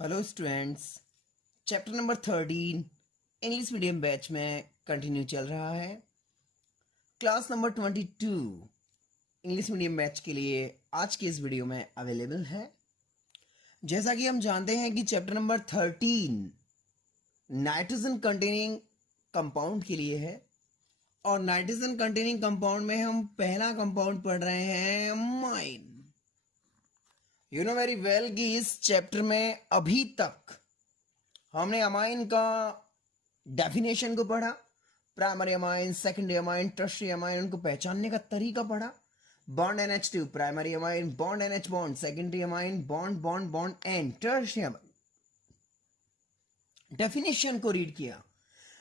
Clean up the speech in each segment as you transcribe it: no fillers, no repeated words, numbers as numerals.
Hello students. Chapter number 13 English medium batch में continue चल रहा है। Class number 22 English medium batch के लिए आज की इस वीडियो में अवेलेबल है। जैसा कि हम जानते हैं कि chapter number 13 nitrogen containing compound के लिए है और नाइट्रोजन कंटेनिंग कंपाउंड में हम पहला कंपाउंड पढ़ रहे हैं amine. You know very well कि इस चैप्टर में अभी तक हमने अमाइन का डेफिनेशन को पढ़ा, primary amine, secondary amine, tertiary amine, उनको पहचानने का तरीका पढ़ा। Bond NH2 primary amine, bond NH bond secondary amine, bond bond bond and tertiary amine definition को रीड किया।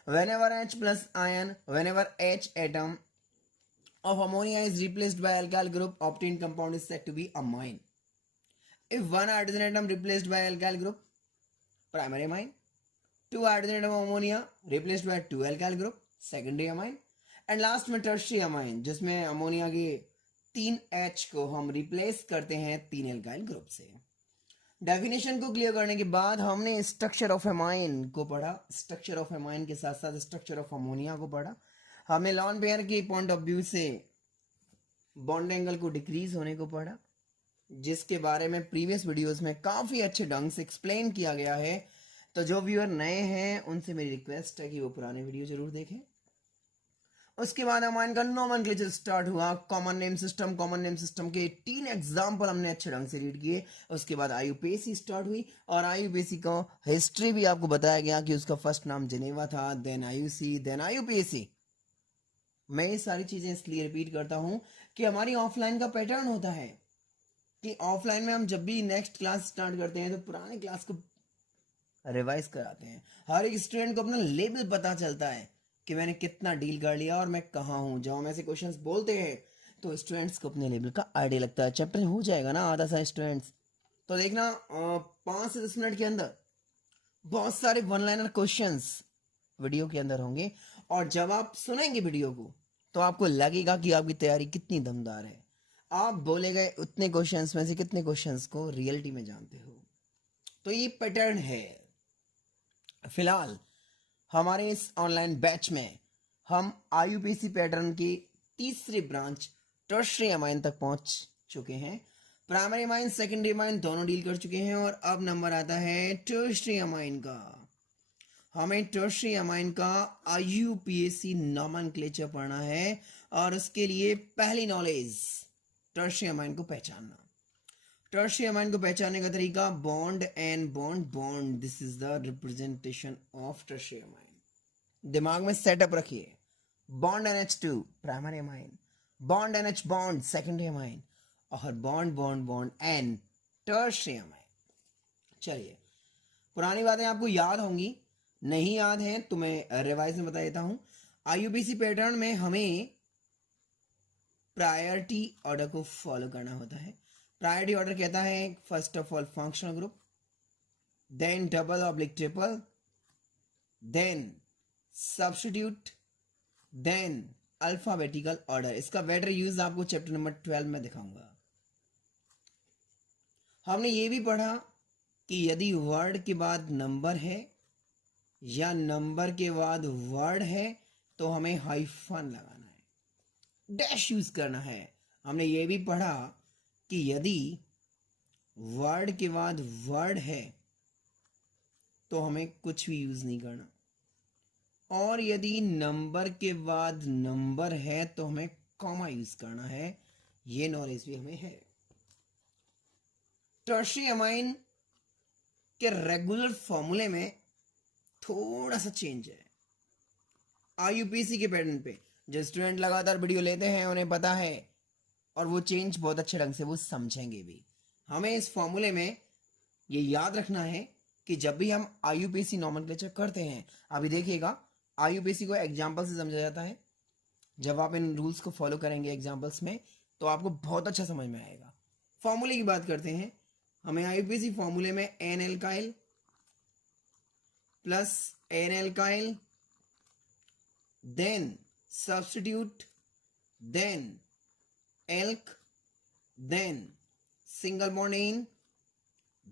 whenever H plus ion, whenever H atom of ammonia is replaced by alkyl group, obtained compound is said to be amine. If one hydrogen atom replaced by alkyl group, primary amine, two hydrogen atom of ammonia replaced by two alkyl group, secondary amine, and last में tertiary amine जिसमें ammonia के 3 H को हम replace करते हैं 3 alkyl group से। Definition को clear करने के बाद हमने स्ट्रक्चर ऑफ एमाइन को पढ़ा, स्ट्रक्चर ऑफ एमाइन के साथ साथ स्ट्रक्चर ऑफ अमोनिया को पढ़ा। हमने लॉन पेयर के पॉइंट ऑफ व्यू से बॉन्ड एंगल को डिक्रीज होने को पढ़ा, जिसके बारे में प्रीवियस वीडियोस में काफ़ी अच्छे ढंग से एक्सप्लेन किया गया है। तो जो व्यूअर नए हैं उनसे मेरी रिक्वेस्ट है कि वो पुराने वीडियो जरूर देखें। उसके बाद अमाइन का नोमेनक्लेचर स्टार्ट हुआ। कॉमन नेम सिस्टम के 3 एग्जाम्पल हमने अच्छे ढंग से रीड किए। उसके बाद आईयूपीएसी स्टार्ट हुई और आईयूपीएसी का हिस्ट्री भी आपको बताया गया कि उसका फर्स्ट नाम जेनेवा था, देन आईयूसी, देन आईयूपीएसी। मैं ये सारी चीजें इसलिए रिपीट करता हूं कि हमारी ऑफलाइन का पैटर्न होता है कि ऑफलाइन में हम जब भी नेक्स्ट क्लास स्टार्ट करते हैं तो पुराने क्लास को रिवाइज कराते हैं। हर एक स्टूडेंट को अपना लेवल पता चलता है कि मैंने कितना डील कर लिया और मैं कहाँ हूँ। जब हम ऐसे क्वेश्चंस बोलते हैं तो स्टूडेंट्स को अपने लेवल का आइडिया लगता है। चैप्टर हो जाएगा ना आधा सा स्टूडेंट्स, तो देखना 5 से 10 मिनट के अंदर बहुत सारे वन लाइनर क्वेश्चंस वीडियो के अंदर होंगे और जब आप सुनेंगे वीडियो को तो आपको लगेगा कि आपकी तैयारी कितनी दमदार है। आप बोले गए उतने क्वेश्चंस में से कितने क्वेश्चंस को रियलिटी में जानते हो। तो ये पैटर्न है। फिलहाल हमारे इस ऑनलाइन बैच में हम आईयूपीएसी पैटर्न की तीसरी ब्रांच टर्शियरी अमाइन तक पहुंच चुके हैं। प्राइमरी अमाइन, सेकेंडरी अमाइन दोनों डील कर चुके हैं और अब नंबर आता है टर्शियरी अमाइन का। हमें टर्शियरी अमाइन का आईयूपीएसी नोमेनक्लेचर पढ़ना है और उसके लिए पहली नॉलेज टर्शियरी अमाइन को पहचानना। टर्शियरी अमाइन को पहचानने का तरीका bond and bond bond, this is the representation of tertiary amine. दिमाग में सेटअप रखिए। Bond NH2 primary amine, bond NH bond secondary amine और bond bond bond and tertiary amine. चलिए, पुरानी बातें आपको याद होंगी, नहीं याद है तो मैं रिवाइज में बता देता हूं। आईयूपीएसी पैटर्न में हमें प्रायोरिटी ऑर्डर को फॉलो करना होता है। प्रायोरिटी ऑर्डर कहता है first of all functional group, then double oblique triple, then substitute, then alphabetical order. इसका बेटर यूज आपको चैप्टर नंबर 12 में दिखाऊंगा। हमने ये भी पढ़ा कि यदि वर्ड के बाद नंबर है या नंबर के बाद वर्ड है तो हमें हाइफन लगाना है, डैश यूज करना है। हमने ये भी पढ़ा कि यदि वर्ड के बाद वर्ड है तो हमें कुछ भी यूज नहीं करना और यदि नंबर के बाद नंबर है तो हमें कॉमा यूज करना है। ये नॉलेज भी हमें है। टर्शियरी अमाइन के रेगुलर फॉर्मूले में थोड़ा सा चेंज है आईयूपीएसी के पैटर्न पे। जो स्टूडेंट लगातार वीडियो लेते हैं उन्हें पता है और वो चेंज बहुत अच्छे ढंग से वो समझेंगे भी। हमें इस फॉर्मूले में ये याद रखना है कि जब भी हम आईयूपीएसी नोमेनक्लेचर करते हैं, अभी देखिएगा आईयूपीएसी को एग्जाम्पल से समझा जाता है। जब आप इन रूल्स को फॉलो करेंगे एग्जाम्पल्स में तो आपको बहुत अच्छा समझ में आएगा। फॉर्मूले की बात करते हैं। हमें आईयूपीएसी फॉर्मूले में N alkyl plus N alkyl, then substitute, then alk, then single bond in,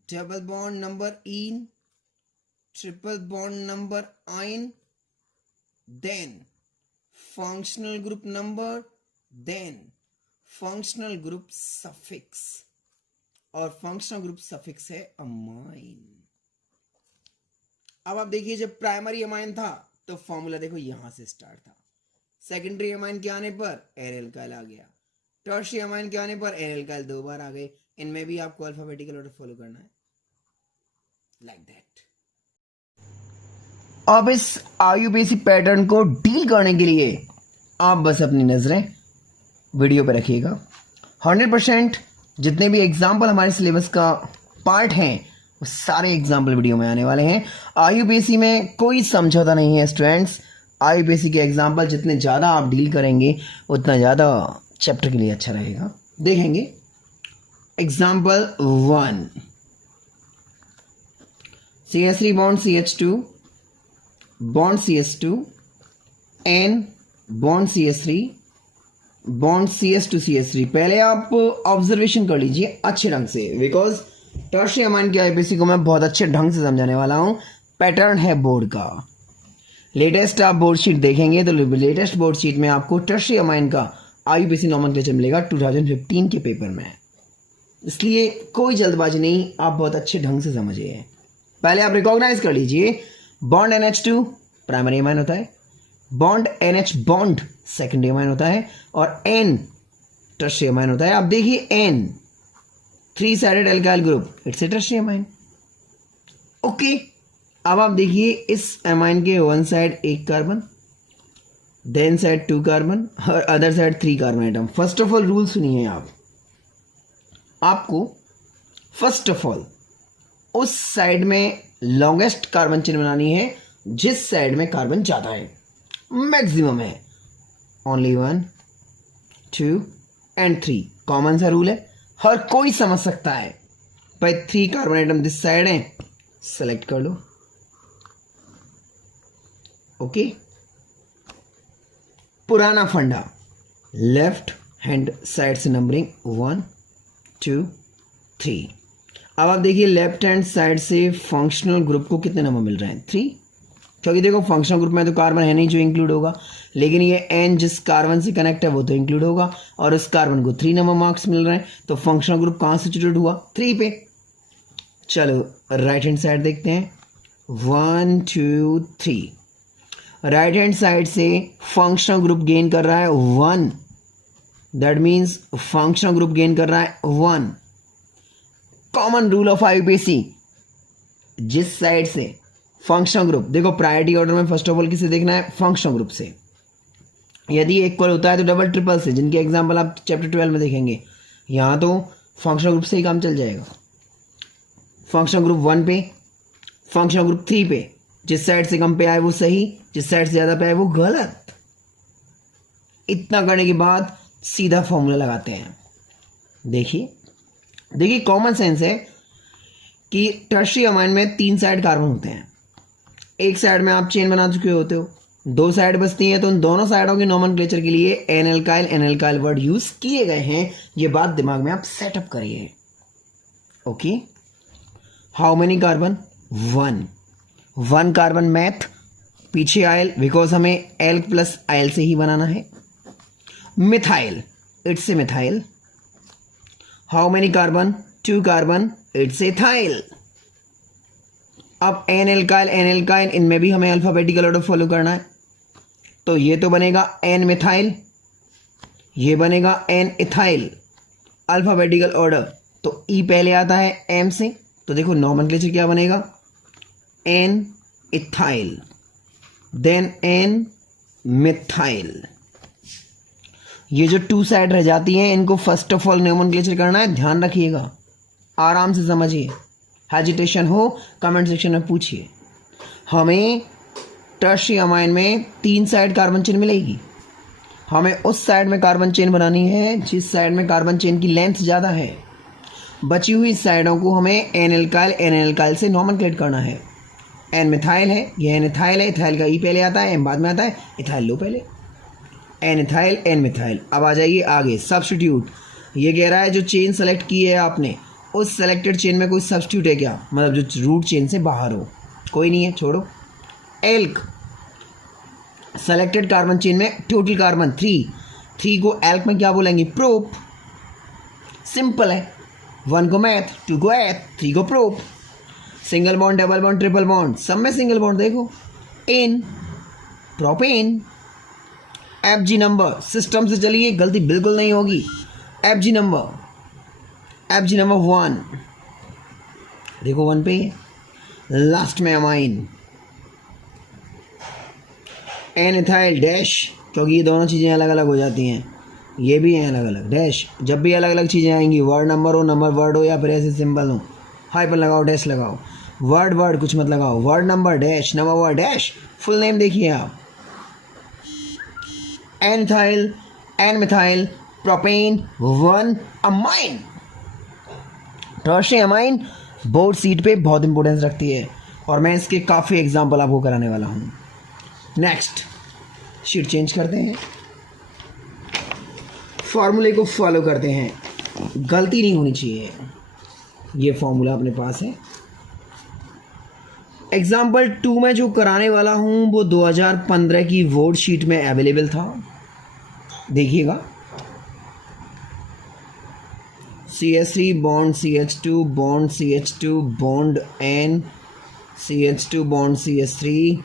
double bond number ene, triple bond number ine, then functional group number, then functional group suffix, और फंक्शनल ग्रुप सफिक्स है amine. अब आप देखिए जब primary amine था तो formula देखो यहां से स्टार्ट था, सेकेंडरी अमाइन के आने पर एल्काइल आ गया, टर्शियरी अमाइन के आने पर एल्काइल 2 बार आ गए। इनमें भी आपको अल्फाबेटिकल ऑर्डर फॉलो करना है लाइक दैट। अब इस आईयूपीएसी पैटर्न को डील करने के लिए आप बस अपनी नजरें वीडियो पे रखिएगा। 100% जितने भी एग्जाम्पल हमारे सिलेबस का पार्ट हैं वो सारे एग्जाम्पल वीडियो में आने वाले हैं। आईयूपीएसी में कोई समझौता नहीं है स्टूडेंट्स। आईयूपीएसी के एग्जाम्पल जितने ज़्यादा आप डील करेंगे उतना ज़्यादा चैप्टर के लिए अच्छा रहेगा। देखेंगे example 1, CH3 bond CH2 bond CH2 N bond CH3 bond CH2 CH3। पहले आप ऑब्जर्वेशन कर लीजिए अच्छे ढंग से, बिकॉज टर्शियरी अमाइन के आईयूपीएसी को मैं बहुत अच्छे ढंग से समझाने वाला हूं। पैटर्न है बोर्ड का, लेटेस्ट आप बोर्ड शीट देखेंगे तो लेटेस्ट बोर्ड शीट में आपको टर्शियरी अमाइन का आईयूपीएसी नॉमेनक्लेचर मिलेगा 2015 के पेपर में, इसलिए कोई जल्दबाजी नहीं, आप बहुत अच्छे ढंग से समझिए। पहले आप रिकॉग्नाइज कर लीजिए बॉन्ड NH2 प्राइमरी अमाइन होता है, bond NH bond secondary amine होता है, और N टर्शियरी अमाइन होता है। आप देखिए N 3 sided alkyl group, it's a tertiary amine. Okay, अब आप देखिए इस अमाइन के one side 1 carbon, then side 2 carbon और other side 3 carbon atom. First of all rule सुनिए आपको फर्स्ट ऑफ ऑल उस साइड में लॉन्गेस्ट कार्बन चेन बनानी है जिस साइड में कार्बन ज्यादा है, मैक्सिमम है। ओनली 1 2 एंड 3 कॉमन सा रूल है, हर कोई समझ सकता है। भाई 3 कार्बन एटम दिस साइड है, सेलेक्ट कर लो। ओके, पुराना फंडा, लेफ्ट हैंड साइड से नंबरिंग 1 2 3। अब आप देखिए लेफ्ट हैंड साइड से फंक्शनल ग्रुप को कितने नंबर मिल रहे हैं 3, क्योंकि देखो फंक्शनल ग्रुप में तो कार्बन है नहीं जो इंक्लूड होगा, लेकिन ये N जिस कार्बन से कनेक्ट है वो तो इंक्लूड होगा, और इस कार्बन को 3 नंबर मार्क्स मिल रहे हैं, तो फंक्शनल ग्रुप कहाँ सब्स्टिट्यूट हुआ 3 पे। चलो राइट हैंड साइड देखते हैं 1 2 3। राइट हैंड साइड से फंक्शनल ग्रुप गेन कर रहा है 1, that means functional group gain कर रहा है 1। कॉमन रूल ऑफ आईयूपीएसी, जिस साइड से फंक्शनल ग्रुप, देखो प्रायोरिटी ऑर्डर में फर्स्ट ऑफ ऑल किसे देखना है, फंक्शनल ग्रुप से। यदि इक्वल होता है तो डबल ट्रिपल से, जिनके एग्जांपल आप चैप्टर 12 में देखेंगे। यहाँ तो फंक्शनल ग्रुप से ही काम चल जाएगा। फंक्शनल ग्रुप 1 पे, फंक्शनल ग्रुप 3 पे, जिस साइड से कम पे आए वो सही, जिस साइड से ज़्यादा पे आए वो गलत। इतना करने के बाद सीधा फॉर्मूला लगाते हैं। देखिए कॉमन सेंस है कि टर्शियरी अमाइन में 3 साइड कार्बन होते हैं, एक साइड में आप चेन बना चुके होते हो, 2 साइड बचती हैं, तो उन दोनों साइडों के नॉमेनक्लेचर के लिए एन-एल्काइल वर्ड यूज किए गए हैं। ये बात दिमाग में आप सेटअप करिए। Okay, how many carbon 1 carbon math, पीछे आयल, बिकॉज हमें एल प्लस आयल से ही बनाना है। Methyl, it's a methyl. How many carbon 2 carbon, it's ethyl. अब एन-एल्काइल इनमें भी हमें अल्फाबेटिकल ऑर्डर फॉलो करना है, तो ये तो बनेगा एन मिथाइल, ये बनेगा एन इथाइल। अल्फाबेटिकल ऑर्डर तो ई पहले आता है एम से, तो देखो नॉमेनक्लेचर क्या बनेगा, N ethyl then N methyl. ये जो 2 साइड रह जाती हैं इनको फर्स्ट ऑफ ऑल नॉमेनक्लेचर करना है, ध्यान रखिएगा, आराम से समझिए। हेजिटेशन हो कमेंट सेक्शन में पूछिए। हमें टर्शियरी अमाइन में 3 साइड कार्बन चेन मिलेगी, हमें उस साइड में कार्बन चेन बनानी है जिस साइड में कार्बन चेन की लेंथ ज़्यादा है। बची हुई साइडों को हमें एन-एल्काइल से नॉमेनक्लेट करना है। एन मिथाइल है, यह एन इथाइल है, इथाइल का ई पहले आता है, एम बाद में आता है, इथाइल लो पहले, एन इथाइल एन मिथाइल। अब आ जाइए आगे, सब्स्टिट्यूट। ये कह रहा है जो चेन सेलेक्ट की है आपने उस सेलेक्टेड चेन में कोई सब्स्टिट्यूट है क्या, मतलब जो रूट चेन से बाहर हो? कोई नहीं है, छोड़ो। एल्क, सेलेक्टेड कार्बन चेन में टोटल कार्बन 3 को एल्क में क्या बोलेंगे? प्रोप। सिंपल है, 1 को मैथ, 2 को एथ, 3 को prop. Single bond, double bond, triple bond, सब में सिंगल बॉन्ड देखो, N, propane. FG number system से चलिए, गलती बिल्कुल नहीं होगी। एफजी नंबर 1 देखो, 1 पे लास्ट में अमाइन। एन इथाइल डैश, क्योंकि ये दोनों चीज़ें अलग अलग हो जाती हैं, ये भी हैं अलग अलग। डैश, जब भी अलग अलग चीज़ें आएंगी, वर्ड नंबर हो, नंबर वर्ड हो, या फिर ऐसे सिंबल हो, हाइपन लगाओ, डैश लगाओ। वर्ड कुछ मत लगाओ, word number dash, number word dash. Full name देखिए आप, N ethyl, N methyl propane 1 amine. Tertiary amine board sheet पे बहुत इंपॉर्टेंस रखती है, और मैं इसके काफ़ी एग्जाम्पल आपको कराने वाला हूँ। नेक्स्ट, शीट चेंज करते हैं, फॉर्मूले को फॉलो करते हैं, गलती नहीं होनी चाहिए। ये फॉर्मूला अपने पास है। एग्जाम्पल 2 में जो कराने वाला हूँ वो 2015 की बोर्ड शीट में अवेलेबल था, देखिएगा। CH3 bond CH2 bond CH2 bond N, CH2 bond CH3,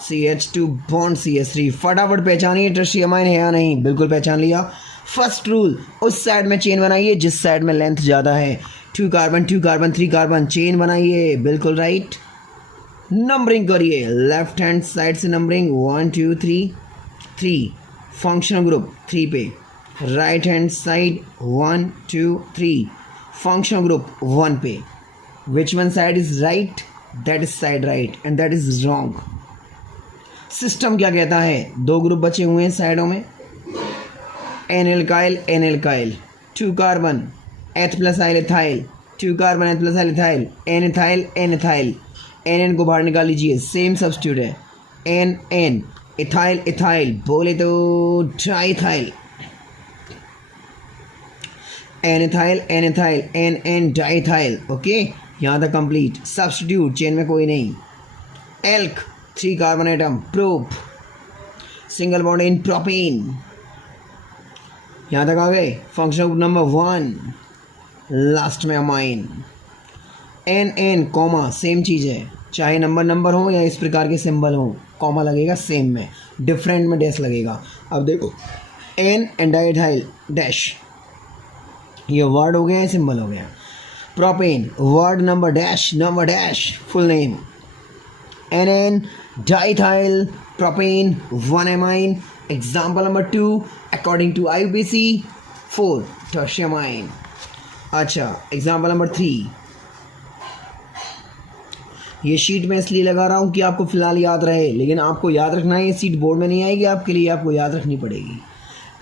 CH2 bond CH3। फटाफट पहचानिए टर्शियम अमाइन है या नहीं। बिल्कुल पहचान लिया। फर्स्ट रूल, उस साइड में चेन बनाइए जिस साइड में लेंथ ज़्यादा है। 2 कार्बन 3 कार्बन, चेन बनाइए, बिल्कुल राइट। नंबरिंग करिए, लेफ्ट हैंड साइड से नंबरिंग 1 2 3 फंक्शनल ग्रुप 3 पे। Right hand side 1 2 3 functional group 1 पे। Which one side is right? That is side right and that is wrong. System क्या कहता है? 2 ग्रुप बचे हुए हैं साइडों में, एन एल्काइल 2 कार्बन, एथ प्लस आइल इथाइल, 2 कार्बन, एथ प्लस आइल इथाइल, एन इथाइल, एन को बाहर निकाल लीजिए, सेम सब्स्टिट्यूट है। एन इथाइल बोले तो डाइथाइल, एन डाइथाइल। ओके, यहाँ तक कंप्लीट। सब्स्टिट्यूट चेन में कोई नहीं। Elk 3 carbon atom, prop, single bond इन प्रोपेन। यहाँ तक आ गए। फंक्शनल ग्रुप नंबर 1, लास्ट में अमाइन। एन कॉमा, सेम चीज़ है, चाहे नंबर हो या इस प्रकार के सिंबल हो, कॉमा लगेगा सेम में, डिफरेंट में डैश लगेगा। अब देखो, एन डाइथाइल डैश, ये वर्ड हो गया, सिंबल हो गया। Propane, word number dash, full name. N diethyl propane 1 amine. Example number 2 according to IUPAC 4 tertiary amine. अच्छा, एग्जाम्पल नंबर 3, ये शीट में इसलिए लगा रहा हूँ कि आपको फिलहाल याद रहे, लेकिन आपको याद रखना है, ये सीट बोर्ड में नहीं आएगी आपके लिए, आपको याद रखनी पड़ेगी।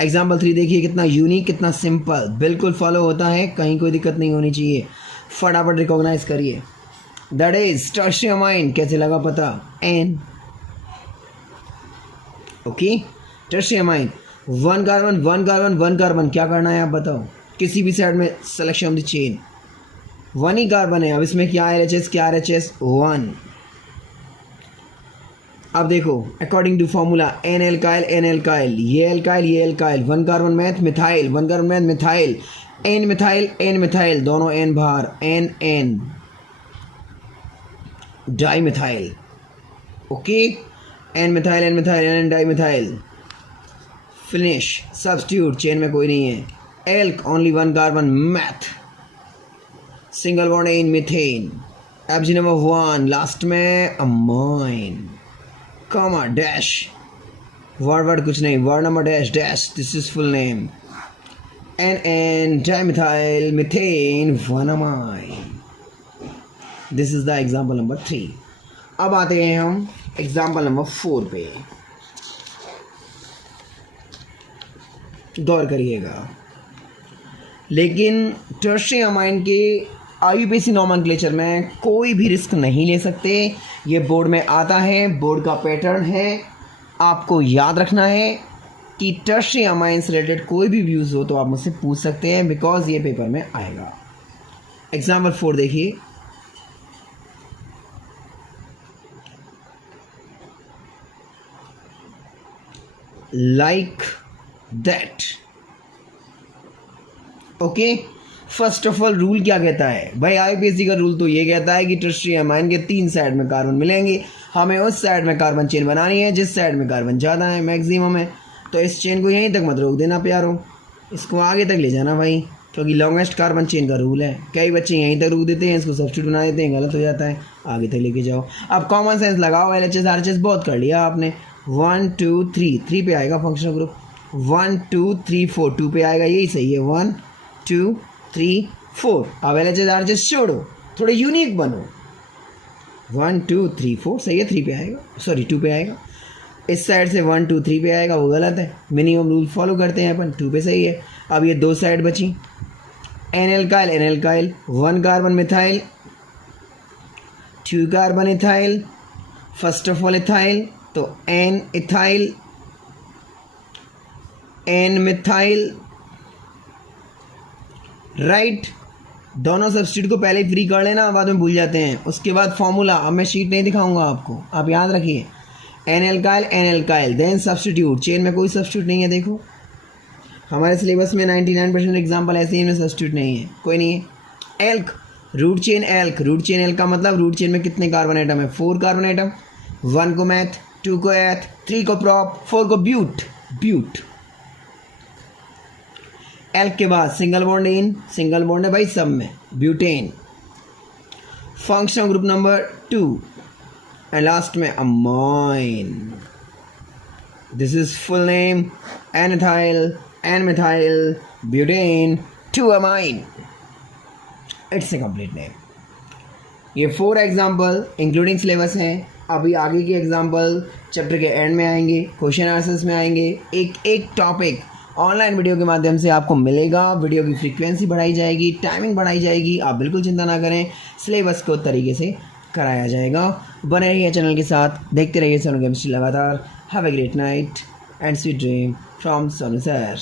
एग्जाम्पल 3 देखिए, कितना यूनिक, कितना सिंपल, बिल्कुल फॉलो होता है, कहीं कोई दिक्कत नहीं होनी चाहिए। फटाफट रिकॉग्नाइज करिए। That is tertiary amine. कैसे लगा पता? N. Okay, tertiary amine 1 carbon, क्या करना है आप बताओ? किसी भी साइड में सिलेक्शन ऑफ द चेन, 1 ही कार्बन है। अब इसमें क्या RHS 1। अब देखो, according to formula N alkyl, ये alkyl, 1 carbon meth methyl, N methyl, दोनों एन बाहर, N di methyl. Okay, N methyl, di finish. Substitute chain में कोई नहीं है। Alk only 1 carbon, meth, single bond in methane. FG number 1, last में amine, comma dash, word कुछ नहीं, word number dash, this is full name. N dimethyl methane 1 amine. This is the example number 3। अब आते हैं हम example number 4 पे, गौर करिएगा। लेकिन टर्शियम अमाइन के IUPAC नॉमेनक्लेचर में कोई भी रिस्क नहीं ले सकते। ये बोर्ड में आता है, बोर्ड का पैटर्न है। आपको याद रखना है कि टर्शियम अमाइन से रिलेटेड कोई भी व्यूज़ हो तो आप मुझसे पूछ सकते हैं, बिकॉज ये पेपर में आएगा। एग्जाम्पल 4 देखिए, like that. Okay, first of all rule क्या कहता है भाई, आईपीएससी का रूल तो ये कहता है कि टर्शियरी अमाइन के 3 साइड में कार्बन मिलेंगे, हमें उस साइड में कार्बन चेन बनानी है जिस साइड में कार्बन ज़्यादा है, मैक्सिमम है। तो इस चेन को यहीं तक मत रोक देना प्यारो, इसको आगे तक ले जाना भाई, क्योंकि लॉन्गेस्ट कार्बन चेन का रूल है। कई बच्चे यहीं तक रोक देते हैं, इसको सब्स्टिट्यूट बना देते हैं, गलत हो जाता है, आगे तक लेके जाओ। अब कॉमन सेंस लगाओ, LHS RHS बहुत कर लिया आपने। 1 2 3 पे आएगा फंक्शनल ग्रुप, 1 2 3 4 2 पे आएगा, यही सही है, 1 2 3 4। अब LHS RHS छोड़ो, थोड़े यूनिक बनो, 1 2 3 4 सही है, 3 पे आएगा, सॉरी 2 पे आएगा। इस साइड से 1 2 3 पे आएगा, वो गलत है, मिनिमम रूल फॉलो करते हैं अपन, 2 पे सही है। अब ये 2 साइड बची, N alkyl N alkyl, 1 carbon methyl, 2 carbon ethyl, first of all ethyl, तो N ethyl, N methyl, right. दोनों सब्स्टिट्यूट को पहले ही फ्री कर लेना, बाद में भूल जाते हैं। उसके बाद फॉर्मूला, अब मैं शीट नहीं दिखाऊंगा आपको, आप याद रखिए, एनएल्काइल एनएल्काइल, देन सब्स्टिट्यूट, चेन में कोई सब्स्टिट्यूट नहीं है, देखो हमारे सिलेबस में 99% एग्जाम्पल ऐसे ही, इनमें सब्स्टिट्यूट नहीं है, कोई नहीं है। Alk, root chain alk, root chain alk का मतलब रूट चेन में कितने कार्बन एटम है, 4 कार्बन एटम, 1 को मैथ, 2 को एथ, 3 को प्रॉप, 4 को ब्यूट, ब्यूट। एल्क के बाद सिंगल बॉन्ड इन, सिंगल बॉन्ड है भाई सब में, butane. Functional group number 2 and last में amine, this is full name, N ethyl N methyl butane 2 amine, it's a complete name. ये 4 एग्जाम्पल इंक्लूडिंग सिलेबस हैं। अभी आगे के एग्जाम्पल चैप्टर के एंड में आएंगे, क्वेश्चन आंसर्स में आएंगे, एक एक टॉपिक ऑनलाइन वीडियो के माध्यम से आपको मिलेगा। वीडियो की फ्रीक्वेंसी बढ़ाई जाएगी, टाइमिंग बढ़ाई जाएगी, आप बिल्कुल चिंता ना करें, सिलेबस को तरीके से कराया जाएगा। बने रहिए चैनल के साथ, देखते रहिए सोनू केमिस्ट्री लगातार। Have a great night and sweet dream from Sonu sir.